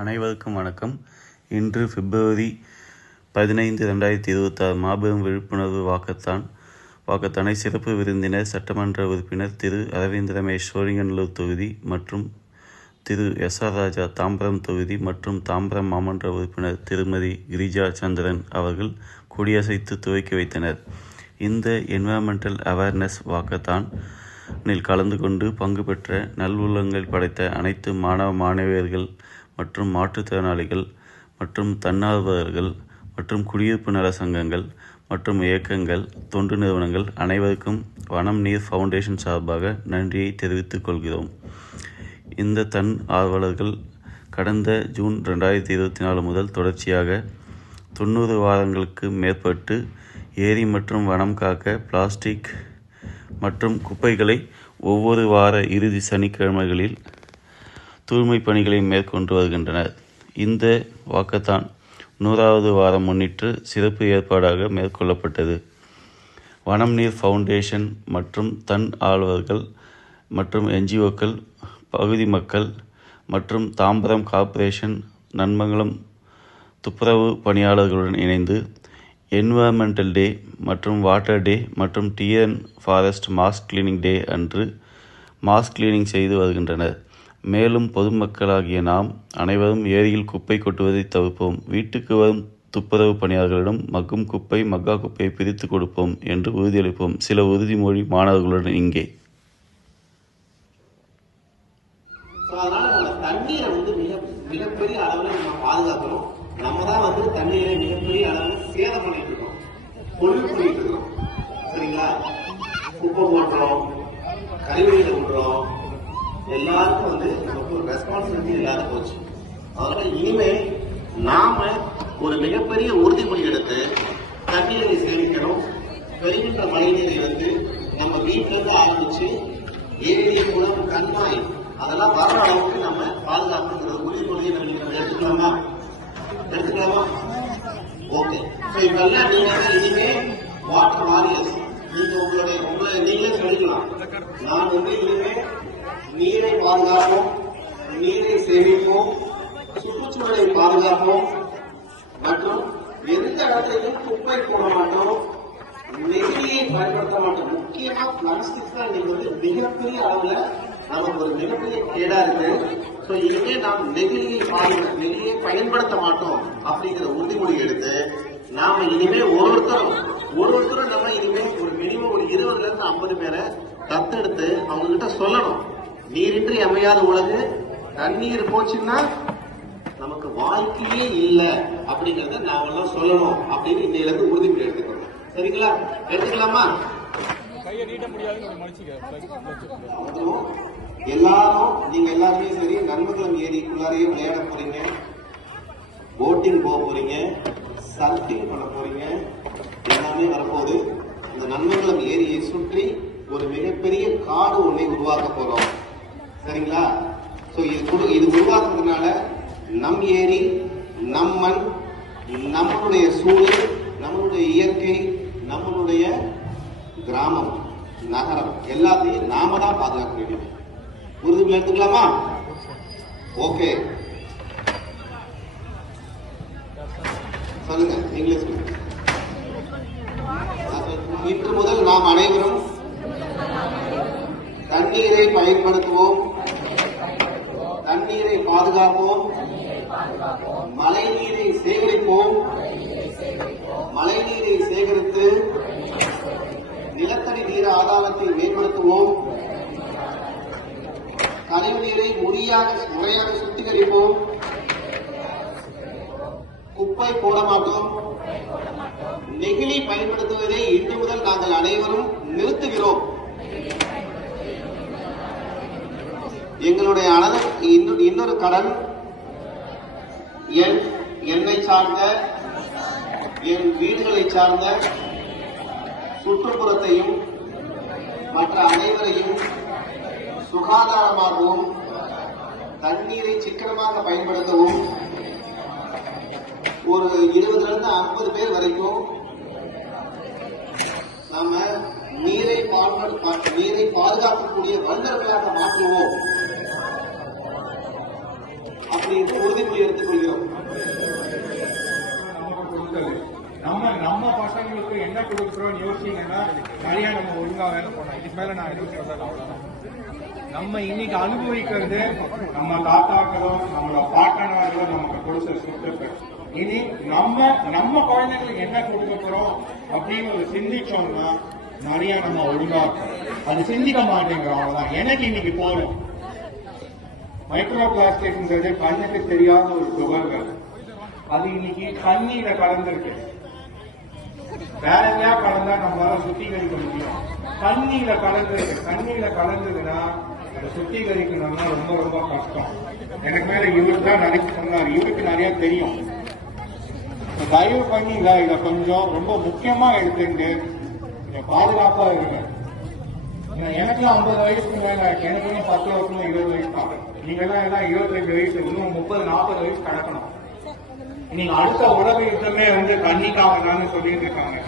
அனைவருக்கும் வணக்கம். இன்று பிப்ரவரி 15, 2026 மாபெரும் விழிப்புணர்வு வாக்கத்தானை சிறப்பு விருந்தினர் சட்டமன்ற உறுப்பினர் திரு அரவிந்த் ரமேஷ் சோழிங்கநல்லூர் தொகுதி மற்றும் திரு எஸ்.ஆர். ராஜா தாம்பரம் தொகுதி மற்றும் தாம்பரம் மாமன்ற உறுப்பினர் திருமதி கிரிஜா சந்திரன் அவர்கள் கொடியசைத்து துவக்கி வைத்தனர். இந்த என்விரான்மெண்டல் அவேர்னஸ் வாக்கத்தானில் கலந்து கொண்டு பங்கு பெற்ற நல்வுள்ளங்கள் படைத்த அனைத்து மாணவியர்கள் மற்றும் மாற்றுத்திறனாளிகள் மற்றும் தன்னார்வலர்கள் மற்றும் குடியிருப்பு நல சங்கங்கள் மற்றும் இயக்கங்கள், தொண்டு நிறுவனங்கள் அனைவருக்கும் வனம் நீர் ஃபவுண்டேஷன் சார்பாக நன்றியை தெரிவித்துக் கொள்கிறோம். இந்த தன் ஆர்வலர்கள் கடந்த ஜூன் 2024 முதல் தொடர்ச்சியாக 90 வாரங்களுக்கு மேற்பட்டு ஏரி மற்றும் வனம் காக்க பிளாஸ்டிக் மற்றும் குப்பைகளை ஒவ்வொரு வார இறுதி சனிக்கிழமைகளில் தூய்மை பணிகளை மேற்கொண்டு வருகின்றனர். இந்த வாக்கத்தான் 100வது வாரம் முன்னிட்டு சிறப்பு ஏற்பாடாக மேற்கொள்ளப்பட்டது. வனம் நீர் ஃபவுண்டேஷன் மற்றும் தன் ஆர்வலர்கள் மற்றும் என்ஜிஓக்கள், பகுதி மக்கள் மற்றும் தாம்பரம் கார்ப்பரேஷன், நன்மங்கலம் துப்புரவு பணியாளர்களுடன் இணைந்து என்விரான்மெண்டல் டே மற்றும் வாட்டர் டே மற்றும் டிஎன் ஃபாரஸ்ட் மாஸ் கிளீனிங் டே அன்று மாஸ் கிளீனிங் செய்து வருகின்றனர். மேலும் பொதுமக்களாகிய நாம் அனைவரும் ஏரியில் குப்பை கொட்டுவதை தவிர்ப்போம், வீட்டுக்கு வரும் துப்புரவு பணியாளர்களிடம் மக்கும் குப்பை, மக்கா குப்பையை பிரித்து கொடுப்போம் என்று உறுதியளிப்போம். சில உறுதிமொழி மாணவர்களுடன் இங்கே. தண்ணீரை மிகப்பெரிய அளவில் நம்ம பாதுகாக்கணும். நம்ம தான் தண்ணீரை மிகப்பெரிய அளவில் சேதம் பண்ணிட்டு இருக்கோம், பொல்யூட் பண்ணிட்டு இருக்கோம். சரிங்களா? குப்பை போடுறோம், கழிவுகளை விடுறோம், எல்லாருக்கும் நமக்கு ஒரு ரெஸ்பான்சிபிலிட்டி இல்லாத போச்சு. அதனால இனிமே நாம ஒரு மிகப்பெரிய உறுதிமொழி எடுத்து தண்ணீரை சேமிக்கணும். பெறுகின்ற மழை நீரை நம்ம வீட்டுல இருந்து ஆரம்பிச்சு ஏரி, குளம், கண்மாய் அதெல்லாம் வர அளவுக்கு நம்ம பாதுகாக்கணுங்கிற உறுதிமொழியை நம்ம எடுத்துக்கலாமா? ஓகே. இப்பெல்லாம் நீங்க இனிமே வாட்டர் வாரியர்ஸ், உங்களை நீங்களே சொல்லிக்கலாம். நான் இனிமே நீரை பாதுகாப்போம், நீரை சேமிப்போம், சுற்றுச்சூழலை பாதுகாப்போம் மற்றும் எந்த இடத்திலையும் குப்பை போட மாட்டோம், நெகிழியை பயன்படுத்த மாட்டோம். முக்கியமா பிளாஸ்டிக் தான் மிகப்பெரிய அளவுல நமக்கு ஒரு மிகப்பெரிய கேடா இருக்கு. இனிமே நாம் நெகிழியை பயன்படுத்த மாட்டோம் அப்படிங்கிற உறுதிமொழி எடுத்து நாம இனிமே ஒருத்தரும் நம்ம இனிமே ஒரு மினிமம் ஒரு 20 to 50 பேரை தத்தெடுத்து அவங்க கிட்ட சொல்லணும். நீரின்றி அமையாத உலகு, தண்ணீர் போச்சுன்னா நமக்கு வாழ்க்கையே இல்லை அப்படிங்கறத நாமெல்லாம் சொல்லணும் அப்படின்னு இன்னையில இருந்து உறுதிமொழி எடுத்துக்கணும். சரிங்களா? எடுத்துக்கலாமா? எல்லாரும் நீங்க எல்லாருமே சரி, நன்மங்கலம் ஏரிக்குள்ளாரையே விளையாட போறீங்க, போட்டிங் போக போறீங்க, சர்ஃபிங் பண்ண போறீங்க, எல்லாமே வரப்போகுது. இந்த நன்மங்கலம் ஏரியை சுற்றி ஒரு மிகப்பெரிய காடு ஒன்றை உருவாக்க போறோம். சரிங்களா? இது உருவாக்குறதுனால நம் ஏரி, நம் மண், நம்மளுடைய சூழல், நம்மளுடைய இயற்கை, நம்மளுடைய கிராமம், நகரம் எல்லாத்தையும் நாம தான் பாதுகாக்க வேண்டும். உறுதிமொழி எடுத்துக்கலாமா? ஓகே, சொல்லுங்க, நீங்களே சொல்லுங்க. இன்று முதல் நாம் அனைவரும் தண்ணீரை பயன்படுத்துவோம், தண்ணீரை பாதுகாப்போம், மழை நீரை சேகரிப்போம், மழை நீரை சேகரித்து நிலத்தடி நீர் ஆதாரத்தை மேம்படுத்துவோம், கழிவு நீரை முறையாக சுத்திகரிப்போம், குப்பை போட மாட்டோம், நெகிழி பயன்படுத்துவதை இன்று முதல் நாங்கள் அனைவரும் நிறுத்துகிறோம். எங்களுடைய இன்னொரு கடன் என்னை சார்ந்த, என் வீடுகளை சார்ந்த சுற்றுப்புறத்தையும் மற்ற அனைவரையும் சுகாதாரமாகவும் தண்ணீரை சிக்கனமாக பயன்படுத்தவும் ஒரு 20 to 50 பேர் வரைக்கும் நாம நீரை பாதுகாக்கக்கூடிய வல்லுநர்களாக மாற்றுவோம். உறுதிமொழி எடுத்துக்கொள்கிறோம். நம்ம பசங்களுக்கு என்ன கொடுக்குறோம் யோசிச்சீங்கன்னா நிறைய நம்ம ஒழுங்கா வேலை போனோம். இதுக்கு மேல நான் எதுவும் சொல்றேன், அவ்வளவுதான். நம்ம இன்னைக்கு அனுபவிக்கிறது நம்ம தாத்தாக்களோ நம்மளோட பாட்டனார்களோ நமக்கு கொடுத்த சொத்துக்கள். இனி நம்ம குழந்தைங்களுக்கு என்ன கொடுக்க போறோம் அப்படின்னு ஒரு சிந்திச்சோம்னா நிறைய நம்ம ஒழுங்கா இருக்கும். அது சிந்திக்க மாட்டேங்கிறோம், அவ்வளவுதான். எனக்கு இன்னைக்கு போறோம் மைக்ரோ பிளாஸ்டிக்ன்றது கண்ணுக்கு தெரியாத ஒரு துகள்கள். அது இன்னைக்கு தண்ணீர கலந்துருக்கு. வேற எங்கேயா கலந்தா நம்மளால சுத்திகரிக்க முடியும். தண்ணீர கலந்ததுன்னா அதை சுத்திகரிக்கணும்னா ரொம்ப ரொம்ப கஷ்டம். எனக்கு மேல இவரு தான் நிறைய சொன்னார், இவருக்கு நிறைய தெரியும். தயவு பண்ணி இதை கொஞ்சம் ரொம்ப முக்கியமா எடுத்துட்டு கொஞ்சம் பாதுகாப்பா இருக்கு. எனக்குலாம் 50 வயசுக்கு மேல, எனக்கு 10 வருஷம் 20 வயசு தான். நீங்க எல்லாம் 25 வயசு, இன்னும் 30-40 வயசு கடக்கணும். நீங்க அடுத்த உலக யுத்தமே தண்ணிக்காக தானே சொல்லிட்டு இருக்காங்க.